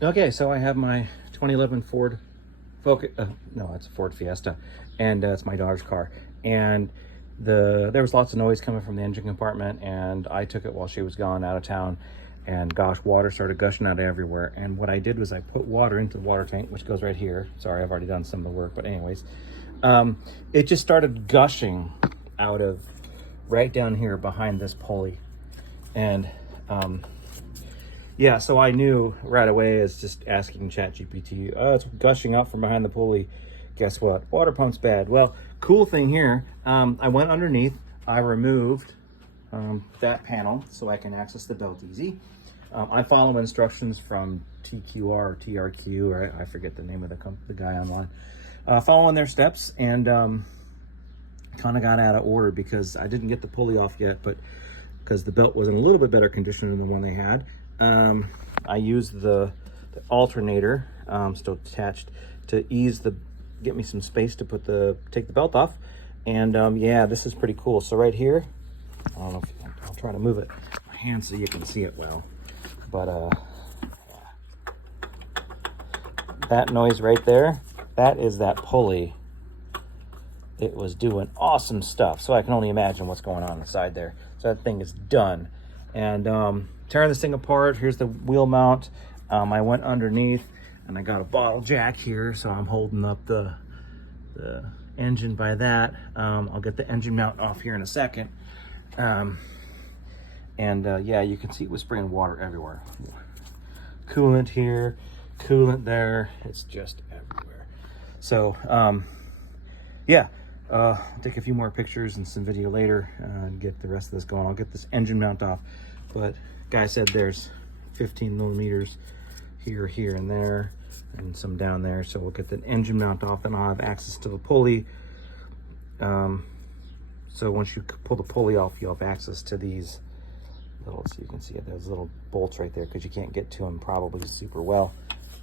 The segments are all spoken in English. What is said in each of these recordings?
Okay, so I have my 2011 Ford Focus. No, it's a Ford Fiesta, and it's my daughter's car. And there was lots of noise coming from the engine compartment, and I took it while she was gone out of town. And gosh, water started gushing out everywhere. And what I did was I put water into the water tank, which goes right here. Sorry, I've already done some of the work, but anyways, it just started gushing out of right down here behind this pulley. And yeah, so I knew right away, as just asking ChatGPT, oh, it's gushing out from behind the pulley. Guess what? Water pump's bad. Well, cool thing here, I went underneath, I removed that panel so I can access the belt easy. I follow instructions from TQR or TRQ, or I forget the name of the guy online. Following their steps, and kind of got out of order because I didn't get the pulley off yet, but because the belt was in a little bit better condition than the one they had. I used the alternator still attached to get me some space to take the belt off. And yeah, this is pretty cool. So right here, I don't know if I'll try to move it my hand so you can see it well, but that noise right there, that is that pulley. It was doing awesome stuff. So I can only imagine what's going on inside there. So that thing is done. And tearing this thing apart, here's the wheel mount. I went underneath and I got a bottle jack here, so I'm holding up the engine by that. I'll get the engine mount off here in a second. Yeah, you can see it was spraying water everywhere. Coolant here, coolant there, it's just everywhere. So yeah, I'll take a few more pictures and some video later and get the rest of this going. I'll get this engine mount off, but guy said there's 15 millimeters here, here, and there, and some down there. So we'll get the engine mount off, and I'll have access to the pulley. So once you pull the pulley off, you'll have access to these little, so you can see it, those little bolts right there, because you can't get to them probably super well.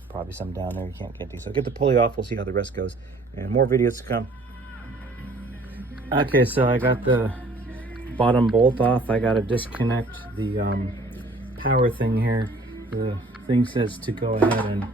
Probably some down there you can't get to. So get the pulley off, we'll see how the rest goes, and more videos to come. Okay, so I got the bottom bolt off. I got to disconnect the power thing here. The thing says to go ahead and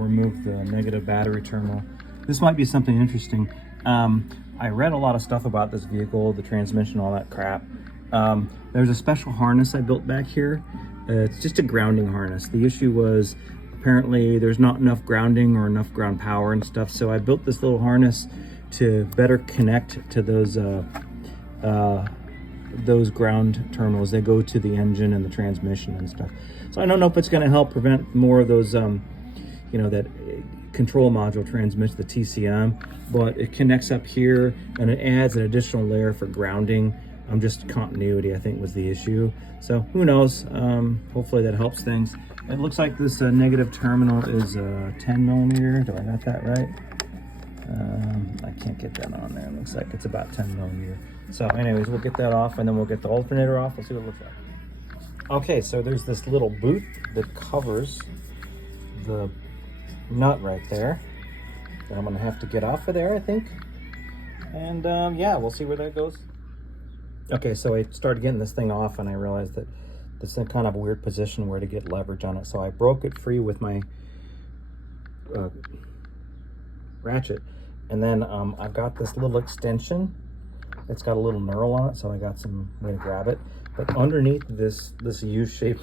remove the negative battery terminal. This might be something interesting. I read a lot of stuff about this vehicle, the transmission, all that crap. There's a special harness I built back here. It's just a grounding harness. The issue was apparently there's not enough grounding or enough ground power and stuff, so I built this little harness to better connect to those ground terminals. They go to the engine and the transmission and stuff. So I don't know if it's going to help prevent more of those, you know, that control module transmission, the TCM, but it connects up here and it adds an additional layer for grounding. Just continuity, I think, was the issue. So who knows? Hopefully that helps things. It looks like this negative terminal is 10 millimeter. Do I got that right? I can't get that on there. It looks like it's about 10 millimeter. So anyways, we'll get that off, and then we'll get the alternator off. We'll see what it looks like. Okay, so there's this little boot that covers the nut right there that I'm gonna have to get off of there, I think. And yeah, we'll see where that goes. Okay, so I started getting this thing off, and I realized that this is in kind of a weird position where to get leverage on it. So I broke it free with my ratchet, and then I've got this little extension. It's got a little knurl on it, so I got some way to grab it. But underneath this U-shaped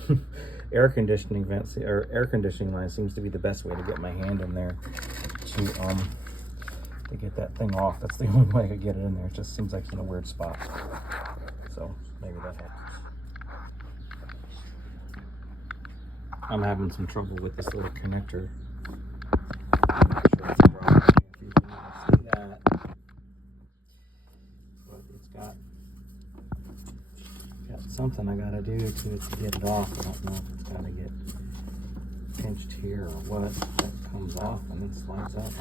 air conditioning vent, or air conditioning line, seems to be the best way to get my hand in there to get that thing off. That's the only way I could get it in there. It just seems like it's in a weird spot. So maybe that helps. I'm having some trouble with this little connector. I'm not sure it's a problem. If you can see that, but it's got something I gotta do to get it off. I don't know if it's gotta get pinched here or what. That comes off and then slides out.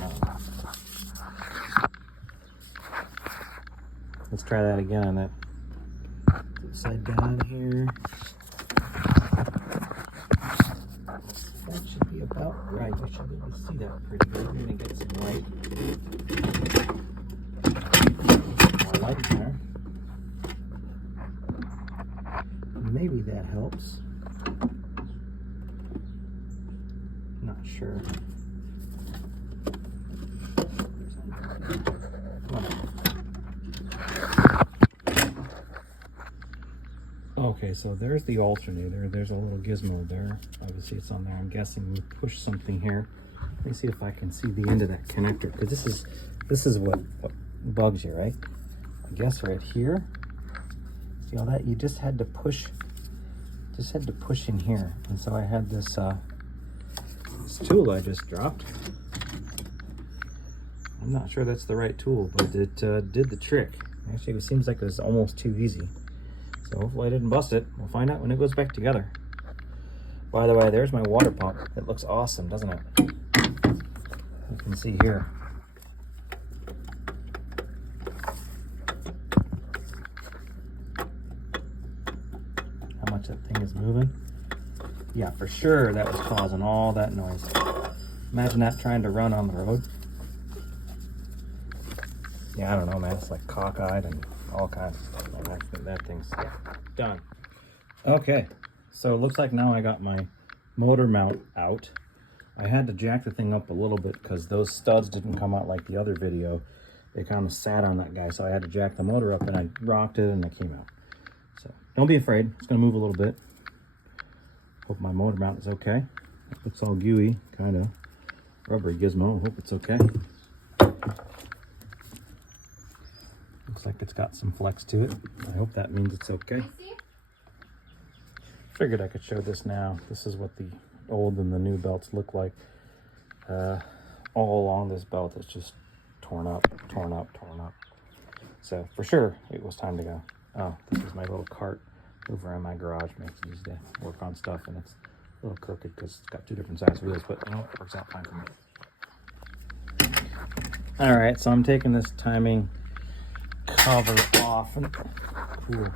Let's try that again on that upside down here. That should be about right. You should be able to see that pretty good. We're gonna get some light. More light there. Maybe that helps. sure. Okay, so there's the alternator. There's a little gizmo there. Obviously it's on there. I'm guessing we push something here. Let me see if I can see the end of that connector, because this is what bugs you, right? I guess right here. See all that? You just had to push in here. And so I had this this tool I just dropped. I'm not sure that's the right tool, but it did the trick. Actually, it seems like it was almost too easy. So hopefully I didn't bust it. We'll find out when it goes back together. By the way, there's my water pump. It looks awesome, doesn't it? You can see here. How much that thing is moving. Yeah, for sure that was causing all that noise. Imagine that trying to run on the road. Yeah, I don't know, man. It's like cockeyed and all kinds of stuff. That thing's done. Okay, so it looks like now I got my motor mount out. I had to jack the thing up a little bit because those studs didn't come out like the other video. They kind of sat on that guy, so I had to jack the motor up and I rocked it and it came out. So don't be afraid. It's going to move a little bit. Hope my motor mount is okay. It looks all gooey, kind of rubbery gizmo. Hope it's okay. Looks like it's got some flex to it. I hope that means it's okay. Figured I could show this now. This is what the old and the new belts look like. All along this belt is just torn up. So for sure, it was time to go. Oh, this is my little cart over in my garage. Makes it easy to work on stuff, and it's a little crooked because it's got two different size wheels, but you know, it works out fine for me. All right, so I'm taking this timing cover off. Cool.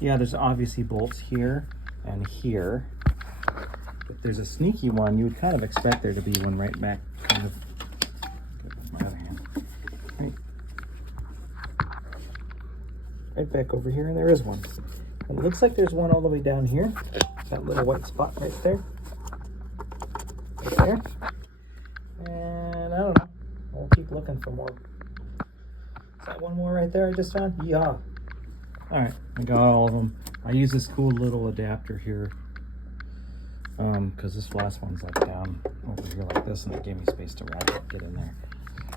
Yeah, there's obviously bolts here and here, but there's a sneaky one. You would kind of expect there to be one right back, kind of. Get with my other hand. Right back over here, and there is one. And it looks like there's one all the way down here. That little white spot right there. Right there. And I don't know. We'll keep looking for more. Is that one more right there I just found? Yeah. Alright, I got all of them. I use this cool little adapter here. Because this last one's like down over here like this, and it gave me space to wrap it, get in there.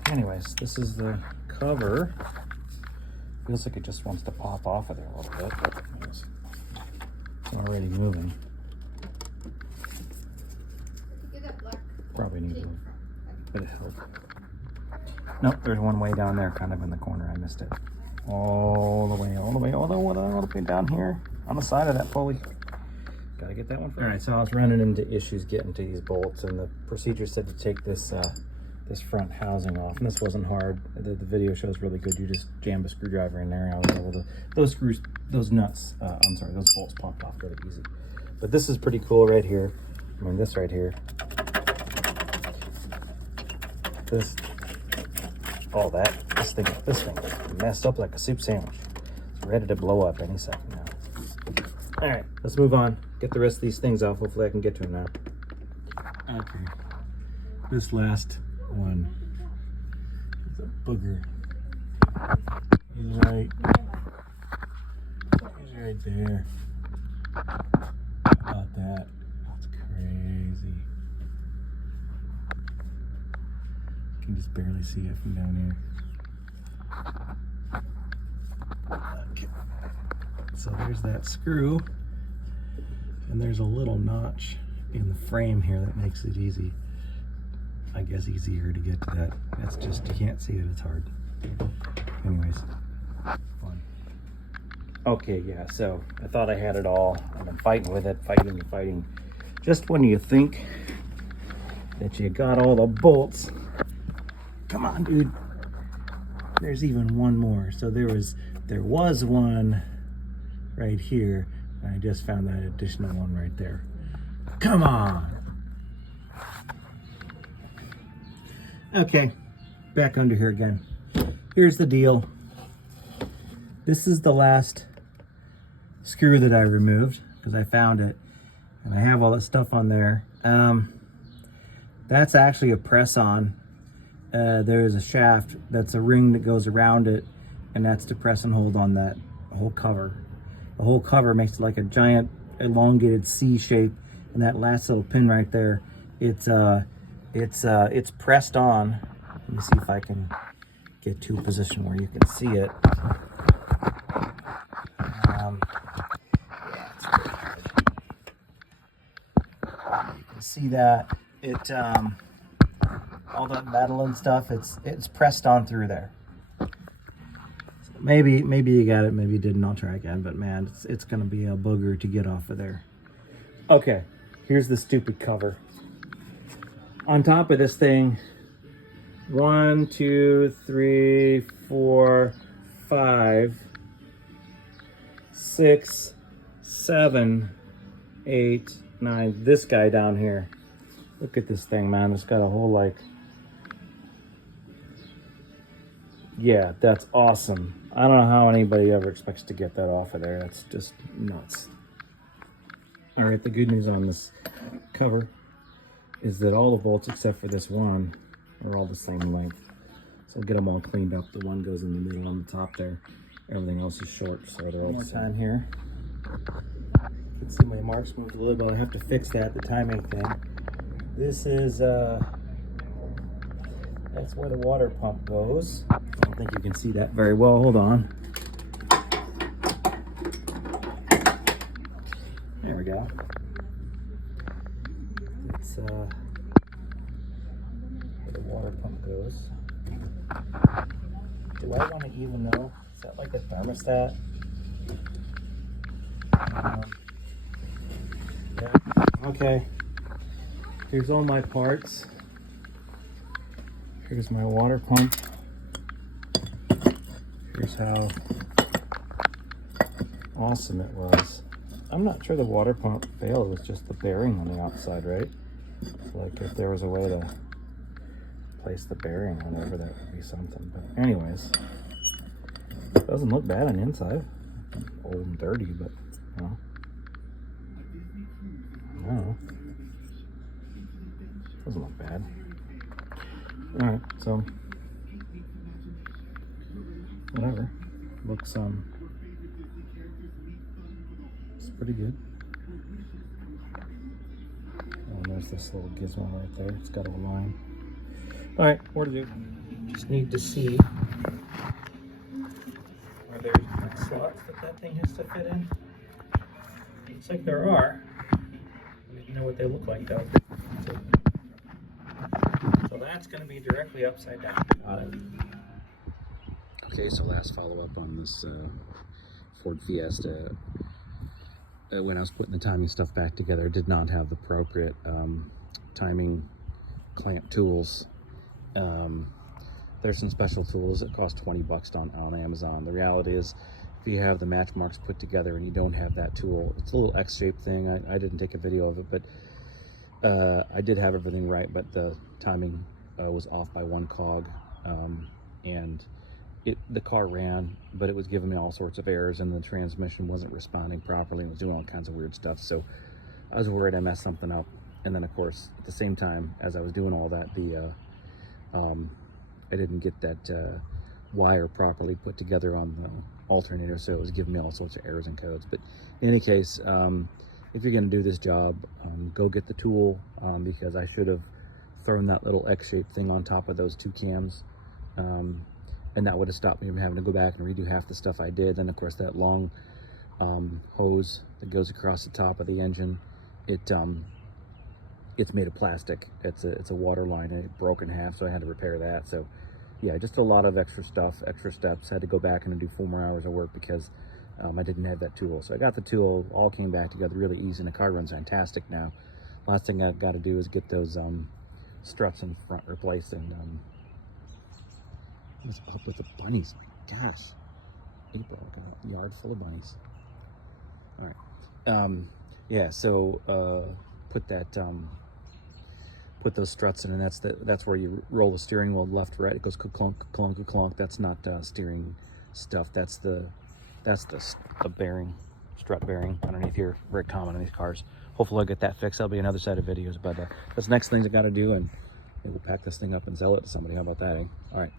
Anyways, this is the cover. Feels like it just wants to pop off of there a little bit, but it's already moving. Probably needs a bit of help. Nope, there's one way down there, kind of in the corner. I missed it. All the way down here on the side of that pulley. Gotta get that one first. All right, so I was running into issues getting to these bolts, and the procedure said to take this this front housing off, and this wasn't hard. The video shows really good. You just jam a screwdriver in there, and I was able to. Those bolts popped off really easy. But this is pretty cool right here. I mean, this right here. This thing is messed up like a soup sandwich. It's ready to blow up any second now. All right, let's move on. Get the rest of these things off. Hopefully I can get to them now. Okay, this last one is a booger. He's right there. How about that? That's crazy. You can just barely see it from down here. Okay. So there's that screw, and there's a little notch in the frame here that makes it easy. I guess easier to get to that. That's just, you can't see it, it's hard. Anyways, fun. Okay, yeah, so I thought I had it all. I've been fighting with it, fighting. Just when you think that you got all the bolts, come on, dude. There's even one more. So there was one right here. I just found that additional one right there. Come on. Okay, back under here again. Here's the deal. This is the last screw that I removed because I found it, and I have all that stuff on there. That's actually a press-on. There is a shaft that's a ring that goes around it, and that's to press and hold on that whole cover. The whole cover makes it like a giant elongated C shape, and that last little pin right there, it's pressed on. Let me see if I can get to a position where you can see it. Yeah, it's pretty hard. You can see that it all that metal and stuff, it's pressed on through there. So maybe you got it, maybe you didn't. I'll try again, but man, it's gonna be a booger to get off of there. Okay, here's the stupid cover. On top of this thing, 1, 2, 3, 4, 5, 6, 7, 8, 9. This guy down here. Look at this thing, man. It's got a whole like. Yeah, that's awesome. I don't know how anybody ever expects to get that off of there. That's just nuts. All right, the good news on this cover is that all the bolts except for this one are all the same length. So I'll get them all cleaned up. The one goes in the middle on the top there. Everything else is short, so they're all the same. Here. You can see my marks moved a little bit. I have to fix that, the timing thing. This is, that's where the water pump goes. I don't think you can see that very well. Hold on. There we go. It's where the water pump goes. Do I want to even know? Is that like a thermostat? Yeah. Okay. Here's all my parts. Here's my water pump. Here's how awesome it was. I'm not sure the water pump failed. It was just the bearing on the outside, right? Like if there was a way to place the bearing on over, that would be something. But anyways, it doesn't look bad on the inside. Old and dirty, but you know. I don't know. Doesn't look bad. All right, so whatever. Looks it's pretty good. And there's this little gizmo right there. It's got a line. All right, more to do. Just need to see are there slots that thing has to fit in. Looks like there are. I don't know what they look like though. So that's going to be directly upside down. Got it. Okay, so last follow-up on this Ford Fiesta. When I was putting the timing stuff back together, I did not have the appropriate timing clamp tools. There's some special tools that cost 20 bucks on Amazon. The reality is, if you have the match marks put together and you don't have that tool, it's a little X-shaped thing. I didn't take a video of it, but I did have everything right, but the timing was off by one cog, and the car ran, but it was giving me all sorts of errors, and the transmission wasn't responding properly. It was doing all kinds of weird stuff, so I was worried I messed something up. And then, of course, at the same time, as I was doing all that, I didn't get that wire properly put together on the alternator, so it was giving me all sorts of errors and codes. But in any case, if you're going to do this job, go get the tool, because I should have thrown that little X-shaped thing on top of those two cams, and that would have stopped me from having to go back and redo half the stuff I did. Then, of course, that long hose that goes across the top of the engine, it's made of plastic. It's a water line, and it broke in half, so I had to repair that. So yeah, just a lot of extra stuff, extra steps. Had to go back and do 4 more hours of work because I didn't have that tool. So I got the tool, all came back together really easy, and the car runs fantastic now. Last thing I've got to do is get those struts in front replaced. And what's up with the bunnies? My gosh, April, got a yard full of bunnies. All right, yeah. So put those struts in, and that's where you roll the steering wheel left to right. It goes clunk clunk clunk. That's not steering stuff. That's the bearing, strut bearing underneath here. Very common in these cars. hopefully I'll get that fixed. That'll be another set of videos, but that's the next things I got to do, and maybe we'll pack this thing up and sell it to somebody. How about that, eh? All right.